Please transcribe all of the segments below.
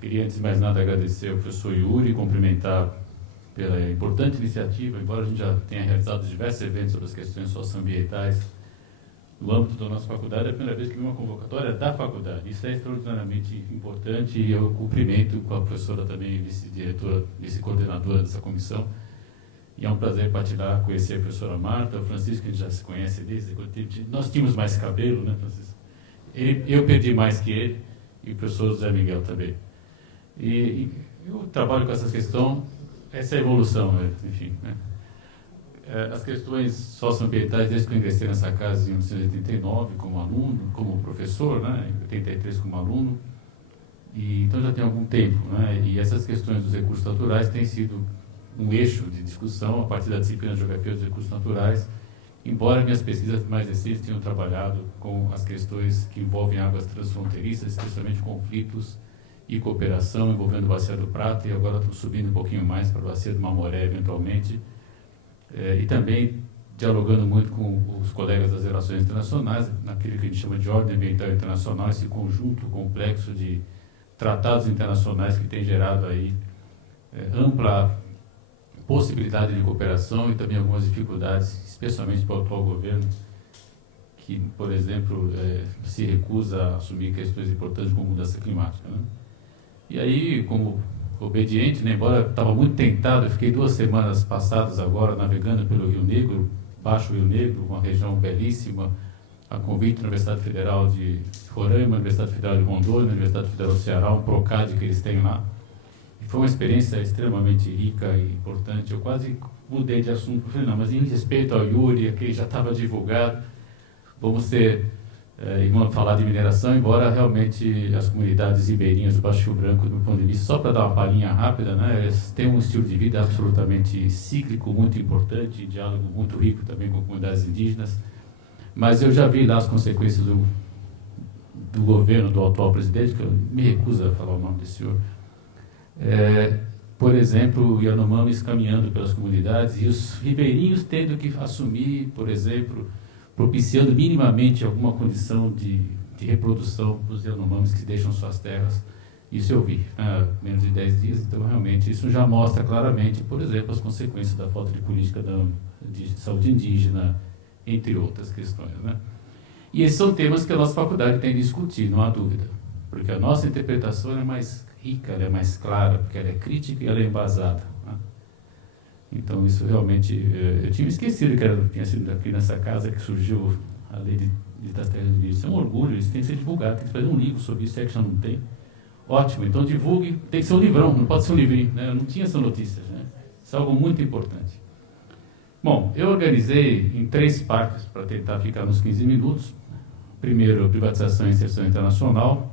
queria, antes de mais nada, agradecer ao professor Yuri e cumprimentar pela importante iniciativa, embora a gente já tenha realizado diversos eventos sobre as questões socioambientais no âmbito da nossa faculdade. É a primeira vez que vi uma convocatória da faculdade. Isso é extraordinariamente importante e eu cumprimento com a professora também, vice-diretora, vice-coordenadora dessa comissão. E é um prazer partilhar, conhecer a professora Marta, o Francisco, que a gente já se conhece desde quando nós tínhamos mais cabelo, né, Francisco? Eu perdi mais que ele, e o professor José Miguel também. E eu trabalho com essa questão, essa evolução, né, enfim, né? As questões socioambientais, desde que eu ingressei nessa casa em 1989, como aluno, como professor, né, em 83 como aluno, e então já tem algum tempo, né, e essas questões dos recursos naturais têm sido um eixo de discussão a partir da disciplina de Geografia dos Recursos Naturais, embora minhas pesquisas mais recentes tenham trabalhado com as questões que envolvem águas transfronteiriças, especialmente conflitos e cooperação envolvendo a Bacia do Prata, e agora estou subindo um pouquinho mais para a Bacia do Mamoré, eventualmente, e também dialogando muito com os colegas das relações internacionais, naquele que a gente chama de ordem ambiental internacional, esse conjunto complexo de tratados internacionais que tem gerado aí ampla possibilidade de cooperação e também algumas dificuldades, especialmente para o atual governo, que, por exemplo, se recusa a assumir questões importantes como mudança climática, né? E aí, como obediente, né, embora estava muito tentado, eu fiquei 2 semanas passadas agora navegando pelo Rio Negro, Baixo Rio Negro, uma região belíssima, a convite da Universidade Federal de Roraima, Universidade Federal de Rondônia, Universidade Federal do Ceará, um PROCAD que eles têm lá. E foi uma experiência extremamente rica e importante. Eu quase mudei de assunto, falei, não, mas em respeito ao Yuri, que já estava divulgado, vamos ter falar de mineração, embora realmente as comunidades ribeirinhas do Baixo Rio Branco, do ponto de vista, só para dar uma palhinha rápida, né, eles têm um estilo de vida absolutamente cíclico, muito importante, diálogo muito rico também com comunidades indígenas, mas eu já vi lá as consequências do governo do atual presidente, que eu me recuso a falar o nome desse senhor, por exemplo, Yanomamis caminhando pelas comunidades e os ribeirinhos tendo que assumir, por exemplo, propiciando minimamente alguma condição de reprodução dos Yanomamis que deixam suas terras. Isso eu vi há menos de 10 dias, então realmente isso já mostra claramente, por exemplo, as consequências da falta de política de saúde indígena, entre outras questões, né? E esses são temas que a nossa faculdade tem discutido, não há dúvida, porque a nossa interpretação é mais rica, ela é mais clara, porque ela é crítica e ela é embasada, né? Então, isso realmente... eu tinha esquecido que tinha sido aqui nessa casa que surgiu a lei das terras indígenas. Isso é um orgulho, isso tem que ser divulgado, tem que fazer um livro sobre isso, é que já não tem. Ótimo, então divulgue, tem que ser um livrão, não pode ser um livrinho, né? Eu não tinha essa notícia, né? Isso é algo muito importante. Bom, eu organizei em 3 partes para tentar ficar nos 15 minutos. Primeiro, privatização e inserção internacional.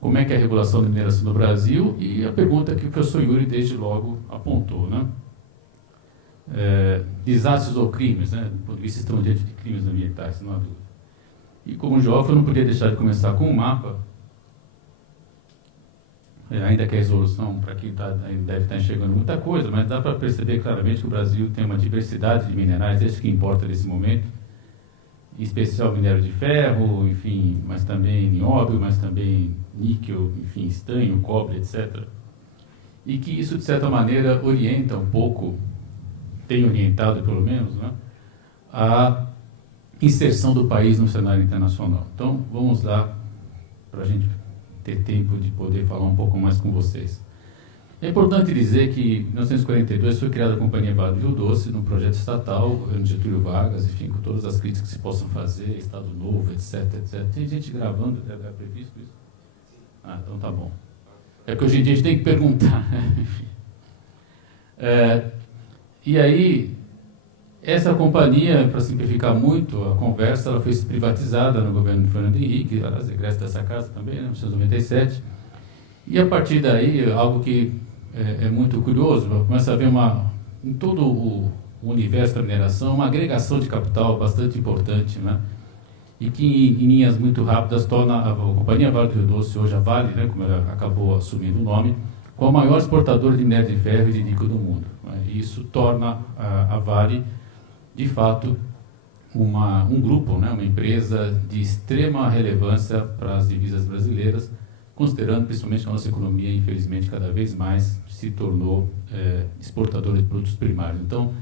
Como é que é a regulação da mineração no Brasil? E a pergunta que o professor Yuri desde logo apontou, né? Desastres ou crimes, né? Do ponto de vista, estão diante de crimes ambientais, não há dúvida. E como geógrafo, eu não podia deixar de começar com um mapa, ainda que a resolução, para quem deve estar enxergando muita coisa, mas dá para perceber claramente que o Brasil tem uma diversidade de minerais, esse que importa nesse momento, em especial minério de ferro, enfim, mas também nióbio, mas também níquel, enfim, estanho, cobre, etc. E que isso, de certa maneira, orienta um pouco, tem orientado pelo menos, né, a inserção do país no cenário internacional. Então, vamos lá, para a gente ter tempo de poder falar um pouco mais com vocês. É importante dizer que em 1942 foi criada a Companhia Vale do Rio Doce, num projeto estatal, governo Getúlio Vargas, enfim, com todas as críticas que se possam fazer, Estado Novo, etc, etc. Tem gente gravando, deve haver previsto isso? Ah, então tá bom. É que hoje em dia a gente tem que perguntar, enfim. E aí, essa companhia, para simplificar muito a conversa, ela foi privatizada no governo de Fernando Henrique, aliás, egresso dessa casa também, né, em 1997. E a partir daí, algo que é muito curioso, começa a haver em todo o universo da mineração, uma agregação de capital bastante importante, né? E que em linhas muito rápidas torna a Companhia Vale do Rio Doce, hoje a Vale, né, como ela acabou assumindo o nome, com a maior exportadora de minério de ferro e de níquel do mundo, né? E isso torna a Vale, de fato, um grupo, né, uma empresa de extrema relevância para as divisas brasileiras, considerando principalmente a nossa economia, infelizmente, cada vez mais se tornou exportadora de produtos primários. Então,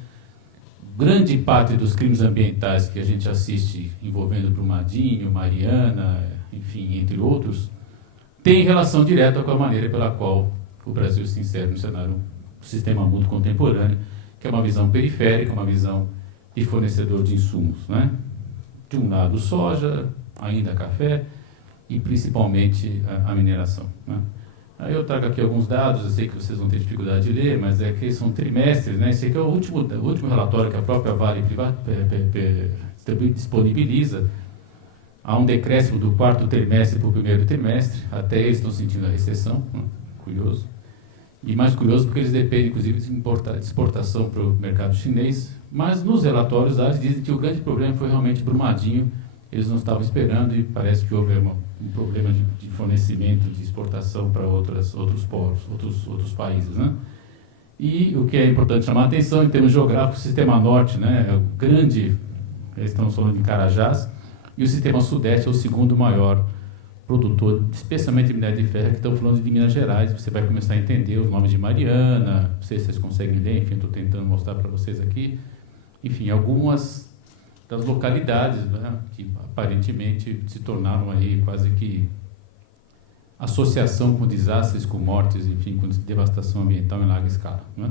grande parte dos crimes ambientais que a gente assiste envolvendo Brumadinho, Mariana, enfim, entre outros, tem relação direta com a maneira pela qual o Brasil se insere no cenário do sistema mútuo contemporâneo, que é uma visão periférica, uma visão de fornecedor de insumos, né? De um lado, soja, ainda café e principalmente a mineração, né? Aí eu trago aqui alguns dados, eu sei que vocês vão ter dificuldade de ler, mas é que são trimestres, né? Esse aqui é o último relatório que a própria Vale disponibiliza. Há um decréscimo do quarto trimestre para o primeiro trimestre, até eles estão sentindo a recessão, né? Curioso. E mais curioso porque eles dependem, inclusive, de exportação para o mercado chinês, mas nos relatórios eles dizem que o grande problema foi realmente Brumadinho, eles não estavam esperando e parece que houve um problema de fornecimento, de exportação para outros polos, outros países, né? E o que é importante chamar a atenção em termos geográficos, o sistema norte, né, é o grande, estamos falando de Carajás, e o sistema sudeste é o segundo maior produtor, especialmente de minério de ferro, que estão falando de Minas Gerais. Você vai começar a entender os nomes de Mariana, não sei se vocês conseguem ler, enfim, estou tentando mostrar para vocês aqui. Enfim, algumas das localidades, né, que aparentemente se tornaram aí quase que associação com desastres, com mortes, enfim, com devastação ambiental em larga escala, né?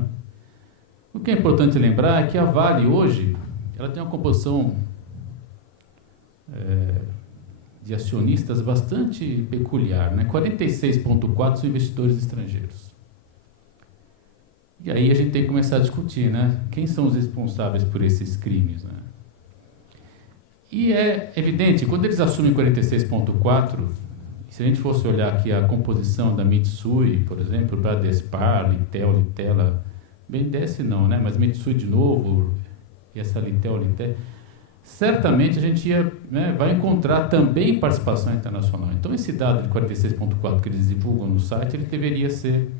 O que é importante lembrar é que a Vale hoje ela tem uma composição de acionistas bastante peculiar, né? 46,4% são investidores estrangeiros. E aí a gente tem que começar a discutir, né? Quem são os responsáveis por esses crimes, né? E é evidente, quando eles assumem 46,4%, se a gente fosse olhar aqui a composição da Mitsui, por exemplo, Bradespar, Litel, Litela, BNDES não, né? Mas Mitsui de novo, e essa Litel, certamente a gente vai encontrar também participação internacional. Então, esse dado de 46,4% que eles divulgam no site, ele deveria ser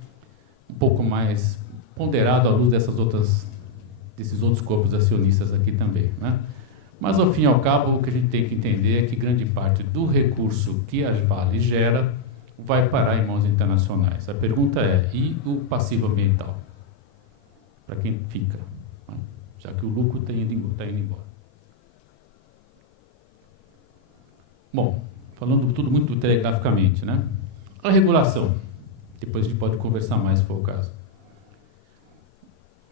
um pouco mais ponderado à luz desses outros corpos acionistas aqui também, né? Mas, ao fim e ao cabo, o que a gente tem que entender é que grande parte do recurso que a Vale gera vai parar em mãos internacionais. A pergunta é, e o passivo ambiental? Para quem fica? Né? Já que o lucro está indo embora. Bom, falando tudo muito telegraficamente, né? A regulação. Depois a gente pode conversar mais, se for o caso.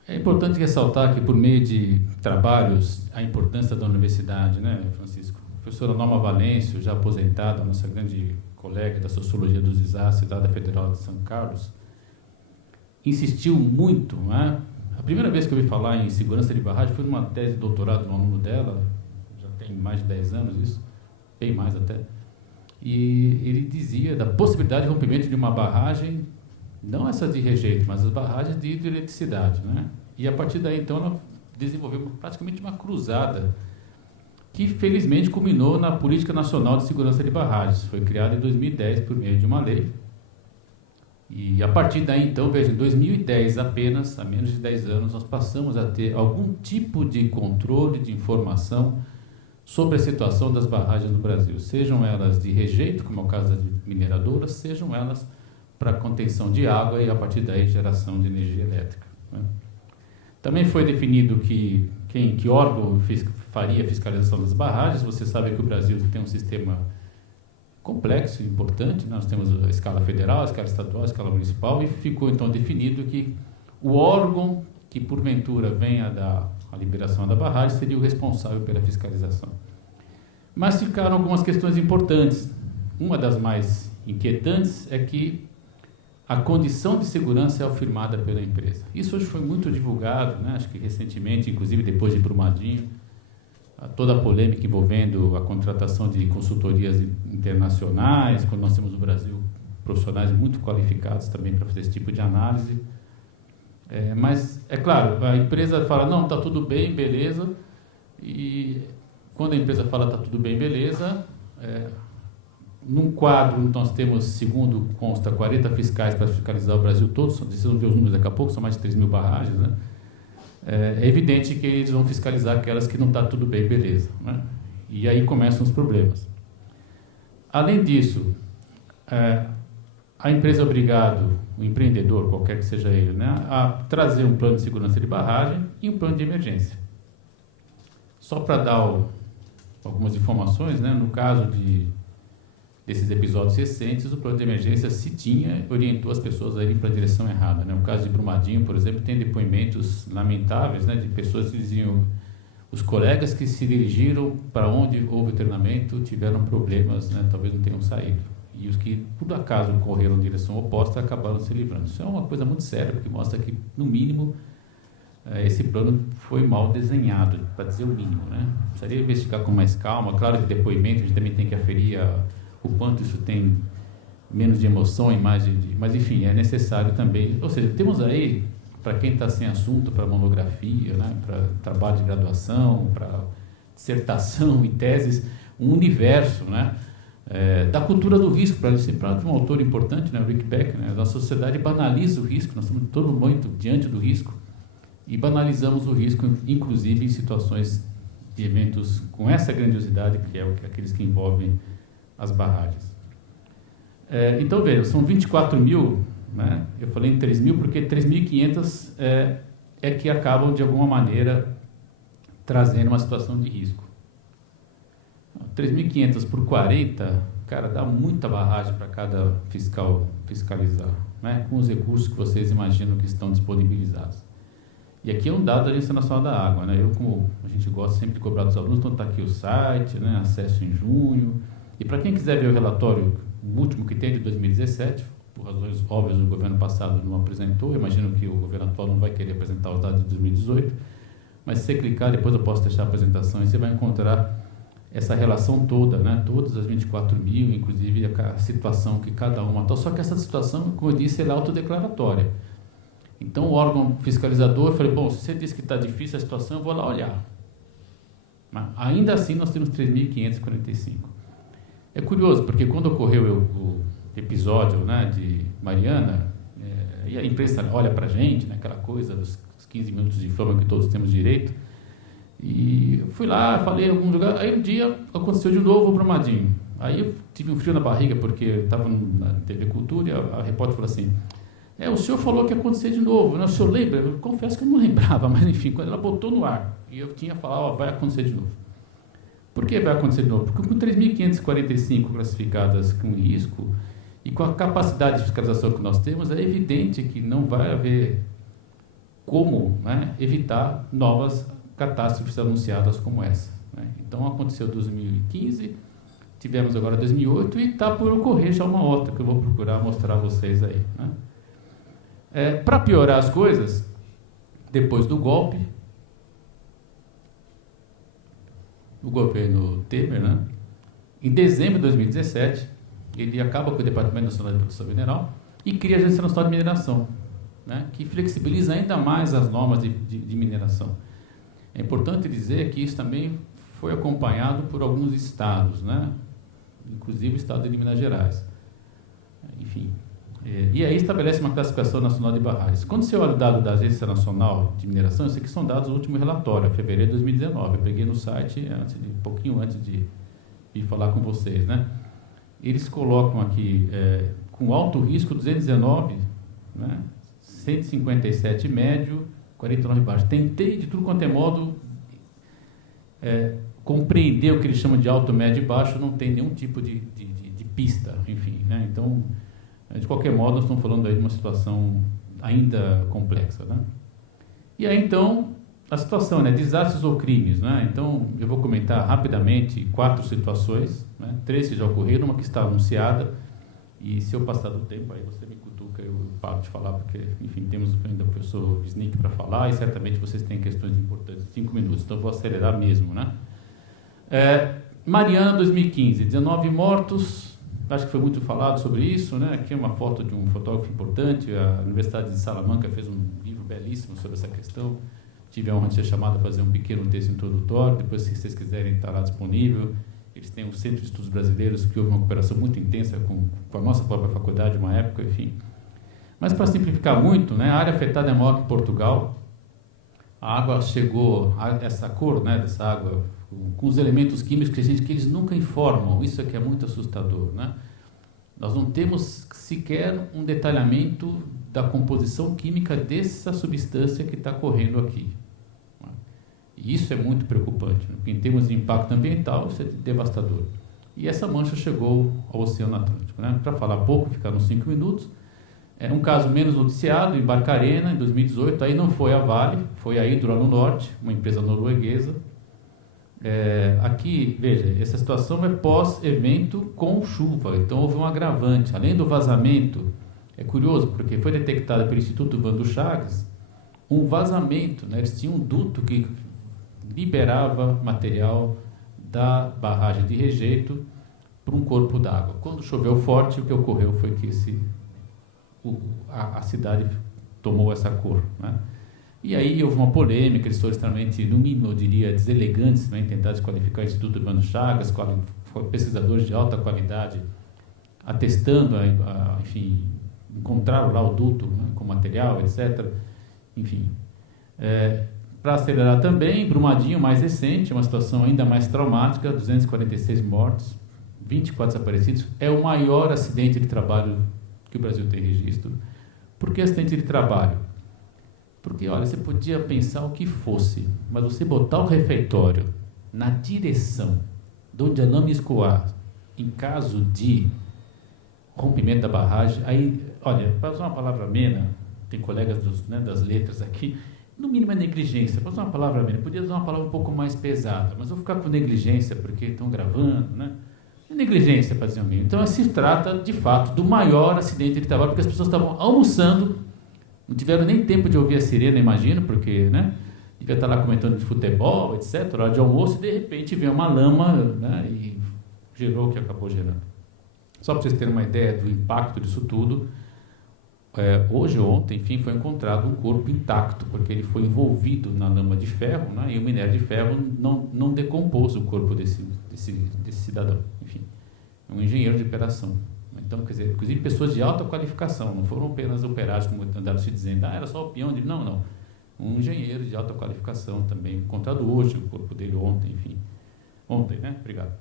É importante ressaltar que, por meio de trabalhos, a importância da universidade, né, Francisco? A professora Norma Valêncio, já aposentada, nossa grande colega da Sociologia dos Desastres, da Federal de São Carlos, insistiu muito, né? A primeira vez que eu ouvi falar em segurança de barragem foi numa tese de doutorado de um aluno dela, já tem mais de 10 anos isso, bem mais até, e ele dizia da possibilidade de rompimento de uma barragem, não essas de rejeito, mas as barragens de hidroeletricidade, né? E a partir daí, então, ela desenvolveu praticamente uma cruzada que, felizmente, culminou na Política Nacional de Segurança de Barragens. Foi criada em 2010 por meio de uma lei. E, a partir daí, então, veja, em 2010 apenas, há menos de 10 anos, nós passamos a ter algum tipo de controle de informação sobre a situação das barragens no Brasil, sejam elas de rejeito, como é o caso das mineradoras, sejam elas para contenção de água e, a partir daí, geração de energia elétrica, né? Também foi definido que órgão faria a fiscalização das barragens. Você sabe que o Brasil tem um sistema complexo e importante, né? Nós temos a escala federal, a escala estadual, a escala municipal, e ficou, então, definido que o órgão que, porventura, venha a dar a liberação da barragem seria o responsável pela fiscalização. Mas ficaram algumas questões importantes. Uma das mais inquietantes é que a condição de segurança é afirmada pela empresa. Isso hoje foi muito divulgado, né? Acho que recentemente, inclusive depois de Brumadinho, toda a polêmica envolvendo a contratação de consultorias internacionais, quando nós temos no Brasil profissionais muito qualificados também para fazer esse tipo de análise. Mas, é claro, a empresa fala, não, está tudo bem, beleza, e quando a empresa fala está tudo bem, beleza, num quadro nós temos, segundo consta, 40 fiscais para fiscalizar o Brasil todo, vocês vão ver os números daqui a pouco, são mais de 3 mil barragens, né? É evidente que eles vão fiscalizar aquelas que não está tudo bem, beleza, né? E aí começam os problemas. Além disso, a empresa é obrigada, o empreendedor, qualquer que seja ele, né, a trazer um plano de segurança de barragem e um plano de emergência. Só para dar algumas informações, né, no caso desses episódios recentes, o plano de emergência, se tinha, orientou as pessoas a irem para a direção errada. Né? O caso de Brumadinho, por exemplo, tem depoimentos lamentáveis, né, de pessoas que diziam: os colegas que se dirigiram para onde houve o treinamento tiveram problemas, né, talvez não tenham saído. E os que, por acaso, correram em direção oposta acabaram se livrando. Isso é uma coisa muito séria, porque mostra que, no mínimo, esse plano foi mal desenhado, para dizer o mínimo. Né? Precisaria investigar com mais calma. Claro que depoimento a gente também tem que aferir o quanto isso tem menos de emoção e mais mas enfim, é necessário também. Ou seja, temos aí, para quem está sem assunto, para monografia, né, para trabalho de graduação, para dissertação e teses, um universo, né, da cultura do risco, para de um autor importante, né, Rick Beck, né, a nossa sociedade banaliza o risco, nós estamos todo muito diante do risco e banalizamos o risco, inclusive em situações de eventos com essa grandiosidade, que é aqueles que envolvem as barragens. Então, veja, são 24 mil, né? Eu falei em 3 mil porque 3.500 é que acabam, de alguma maneira, trazendo uma situação de risco. 3.500 por 40, cara, dá muita barragem para cada fiscal fiscalizar, né? Com os recursos que vocês imaginam que estão disponibilizados. E aqui é um dado da Agência Nacional da Água, né? Eu, como a gente gosta sempre de cobrar dos alunos, então está aqui o site, né? Acesso em junho. E para quem quiser ver o relatório, o último que tem de 2017, por razões óbvias o governo passado não apresentou, eu imagino que o governo atual não vai querer apresentar os dados de 2018, mas se você clicar, depois eu posso deixar a apresentação e você vai encontrar essa relação toda, né? Todas as 24 mil, inclusive a situação que cada uma está. Só que essa situação, como eu disse, ela é autodeclaratória. Então o órgão fiscalizador, eu falei, bom, se você disse que está difícil a situação, eu vou lá olhar. Mas, ainda assim nós temos 3.545. É curioso, porque quando ocorreu o episódio, né, de Mariana, e a imprensa olha para a gente, né, aquela coisa dos 15 minutos de fama que todos temos direito, e eu fui lá, falei em algum lugar, aí um dia aconteceu de novo o Brumadinho. Aí eu tive um frio na barriga, porque eu estava na TV Cultura e a repórter falou assim: o senhor falou que ia acontecer de novo, né? O senhor lembra? Eu confesso que eu não lembrava, mas enfim, quando ela botou no ar, e eu tinha falado, vai acontecer de novo. Por que vai acontecer de novo? Porque com 3.545 classificadas com risco e com a capacidade de fiscalização que nós temos, é evidente que não vai haver como, né, evitar novas catástrofes anunciadas como essa. Né? Então aconteceu 2015, tivemos agora 2008 e está por ocorrer já uma outra que eu vou procurar mostrar a vocês aí. Né? Para piorar as coisas, depois do golpe, o governo Temer, né? Em dezembro de 2017, ele acaba com o Departamento Nacional de Proteção Mineral e cria a Agência Nacional de Mineração, né? Que flexibiliza ainda mais as normas de mineração. É importante dizer que isso também foi acompanhado por alguns estados, né? Inclusive o estado de Minas Gerais. Enfim, e aí estabelece uma classificação nacional de barragens. Quando você olha o dado da Agência Nacional de Mineração, isso aqui são dados do último relatório, fevereiro de 2019. Eu peguei no site um pouquinho antes de ir falar com vocês, né? Eles colocam aqui, com alto risco, 219, né? 157 médio, 49 baixo. Tentei, de tudo quanto é modo, compreender o que eles chamam de alto, médio e baixo, não tem nenhum tipo de pista, enfim, né? Então, de qualquer modo, nós estamos falando aí de uma situação ainda complexa, né? E aí, então, a situação, né? Desastres ou crimes, né? Então, eu vou comentar rapidamente 4 situações, né? 3 que já ocorreram, uma que está anunciada, e se eu passar do tempo, aí você me cutuca, eu paro de falar, porque, enfim, temos ainda o professor Wisnik para falar, e certamente vocês têm questões importantes, 5 minutos, então eu vou acelerar mesmo, né? Mariana, 2015, 19 mortos. Acho que foi muito falado sobre isso, né? Aqui é uma foto de um fotógrafo importante. A Universidade de Salamanca fez um livro belíssimo sobre essa questão. Tive a honra de ser chamado a fazer um pequeno texto introdutório. Depois, se vocês quiserem, está lá disponível. Eles têm um Centro de Estudos Brasileiros, que houve uma cooperação muito intensa com a nossa própria faculdade, uma época, enfim. Mas, para simplificar muito, né? A área afetada é maior que Portugal. A água chegou, essa cor, né, dessa água, com os elementos químicos que eles nunca informam. Isso é que é muito assustador, né? Nós não temos sequer um detalhamento da composição química dessa substância que está correndo aqui. E isso é muito preocupante, porque em termos de impacto ambiental, isso é devastador. E essa mancha chegou ao Oceano Atlântico. Para falar pouco, ficar nos 5 minutos, é um caso menos noticiado, em Barcarena, em 2018, aí não foi a Vale, foi a Hydro no norte, uma empresa norueguesa. Aqui, veja, essa situação é pós-evento com chuva, então houve um agravante. Além do vazamento, é curioso, porque foi detectado pelo Instituto Vando Chagas um vazamento, eles tinham um duto que liberava material da barragem de rejeito para um corpo d'água. Quando choveu forte, o que ocorreu foi que a cidade tomou essa cor. E aí houve uma polêmica, eles foram extremamente, no mínimo eu diria, deselegantes, em tentar desqualificar o Instituto Vando Chagas, pesquisadores de alta qualidade, atestando, enfim, encontraram lá o duto com material, etc. Enfim, para acelerar também, Brumadinho, mais recente, uma situação ainda mais traumática, 246 mortos, 24 desaparecidos, é o maior acidente de trabalho que o Brasil tem registro. Por que acidente de trabalho? Porque, olha, você podia pensar o que fosse, mas você botar o refeitório na direção de onde a lama escoar, em caso de rompimento da barragem, aí, olha, para usar uma palavra amena, tem colegas das letras aqui, no mínimo é negligência, para usar uma palavra amena, podia usar uma palavra um pouco mais pesada, mas vou ficar com negligência porque estão gravando, É negligência, para dizer o mínimo. Então, se trata, de fato, do maior acidente de trabalho, porque as pessoas estavam almoçando, não tiveram nem tempo de ouvir a sirene, imagino, porque, devia estar lá comentando de futebol, etc., hora de almoço, e de repente veio uma lama, e gerou o que acabou gerando. Só para vocês terem uma ideia do impacto disso tudo, hoje ou ontem, enfim, foi encontrado um corpo intacto, porque ele foi envolvido na lama de ferro, e o minério de ferro não decompôs o corpo desse cidadão. Enfim, é um engenheiro de operação. Então, quer dizer, inclusive pessoas de alta qualificação, não foram apenas operários, como andaram se dizendo, era só o peão de... Não. Um engenheiro de alta qualificação também, encontrado hoje, o corpo dele ontem, enfim. Ontem, Obrigado.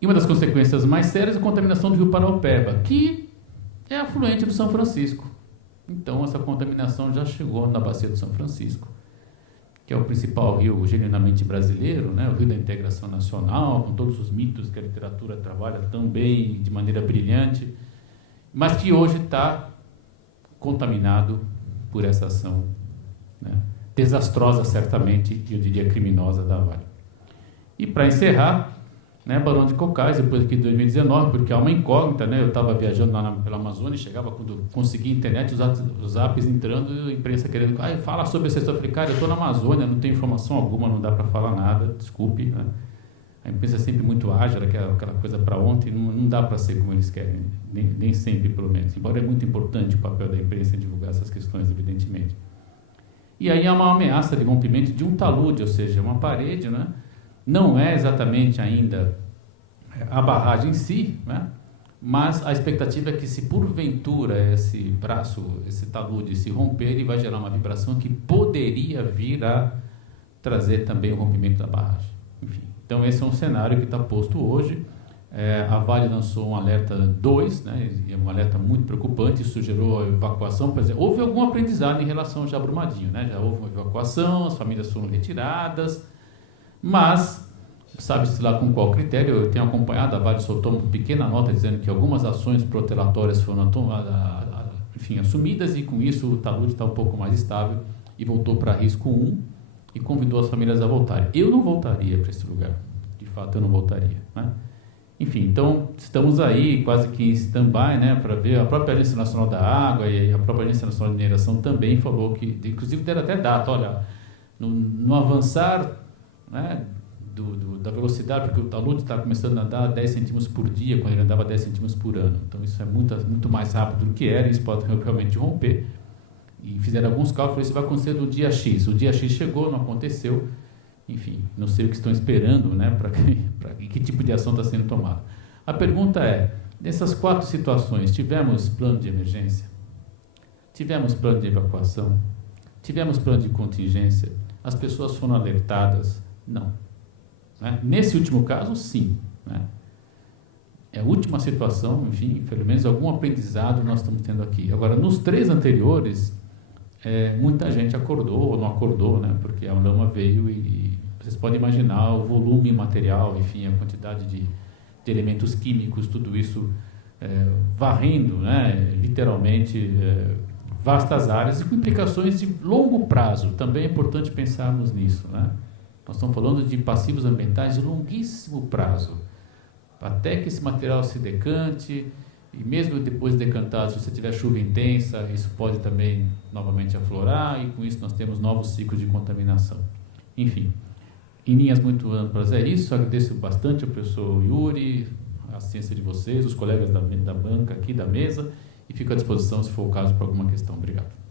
E uma das consequências mais sérias é a contaminação do rio Paraopeba, que é afluente do São Francisco. Então, essa contaminação já chegou na bacia do São Francisco, que é o principal rio genuinamente brasileiro, o rio da integração nacional, com todos os mitos que a literatura trabalha também de maneira brilhante, mas que hoje está contaminado por essa ação desastrosa, certamente, e eu diria criminosa da Vale. E para encerrar, Barão de Cocais, depois aqui de 2019, porque há uma incógnita, eu estava viajando lá pela Amazônia, chegava quando consegui internet, os zaps entrando, a imprensa querendo, fala sobre esse setor. Eu falei, cara, eu estou na Amazônia, não tenho informação alguma, não dá para falar nada, desculpe. A imprensa é sempre muito ágil, aquela coisa para ontem, não dá para ser como eles querem, nem sempre, pelo menos. Embora é muito importante o papel da imprensa em divulgar essas questões, evidentemente. E aí há uma ameaça de rompimento de um talude, ou seja, uma parede, não é exatamente ainda a barragem em si, mas a expectativa é que se porventura esse braço, esse talude se romper, ele vai gerar uma vibração que poderia vir a trazer também o rompimento da barragem. Enfim, então esse é um cenário que está posto hoje. A Vale lançou um alerta 2, é um alerta muito preocupante, isso gerou a evacuação. Por exemplo, houve algum aprendizado em relação ao Brumadinho, já houve uma evacuação, as famílias foram retiradas, mas sabe-se lá com qual critério. Eu tenho acompanhado, a Vale soltou uma pequena nota dizendo que algumas ações protelatórias foram assumidas, e com isso o talude está um pouco mais estável e voltou para risco 1 e convidou as famílias a voltarem. Eu não voltaria para esse lugar, de fato eu não voltaria. Enfim, então estamos aí quase que em stand-by, para ver. A própria Agência Nacional da Água e a própria Agência Nacional de Mineração também falou que, inclusive deram até data, olha, no avançar da velocidade, porque o talude está começando a andar 10 centímetros por dia, quando ele andava 10 centímetros por ano. Então isso é muito mais rápido do que era, e isso pode realmente romper. E fizeram alguns cálculos, isso vai acontecer no dia X. O dia X chegou, não aconteceu. Enfim, não sei o que estão esperando, e que tipo de ação está sendo tomada. A pergunta é, nessas 4 situações, tivemos plano de emergência? Tivemos plano de evacuação? Tivemos plano de contingência? As pessoas foram alertadas? Não. Nesse último caso, sim. é a última situação, enfim, pelo menos algum aprendizado nós estamos tendo aqui. Agora, nos 3 anteriores, muita gente acordou ou não acordou, né? Porque a lama veio e vocês podem imaginar o volume material, enfim, a quantidade de elementos químicos, tudo isso varrendo, né? Literalmente, vastas áreas e com implicações de longo prazo. Também é importante pensarmos nisso, né? Nós estamos falando de passivos ambientais de longuíssimo prazo. Até que esse material se decante, e mesmo depois de decantado, se você tiver chuva intensa, isso pode também novamente aflorar, e com isso nós temos novos ciclos de contaminação. Enfim, em linhas muito amplas é isso. Agradeço bastante ao professor Yuri, a assistência de vocês, os colegas da banca aqui, da mesa, e fico à disposição se for o caso para alguma questão. Obrigado.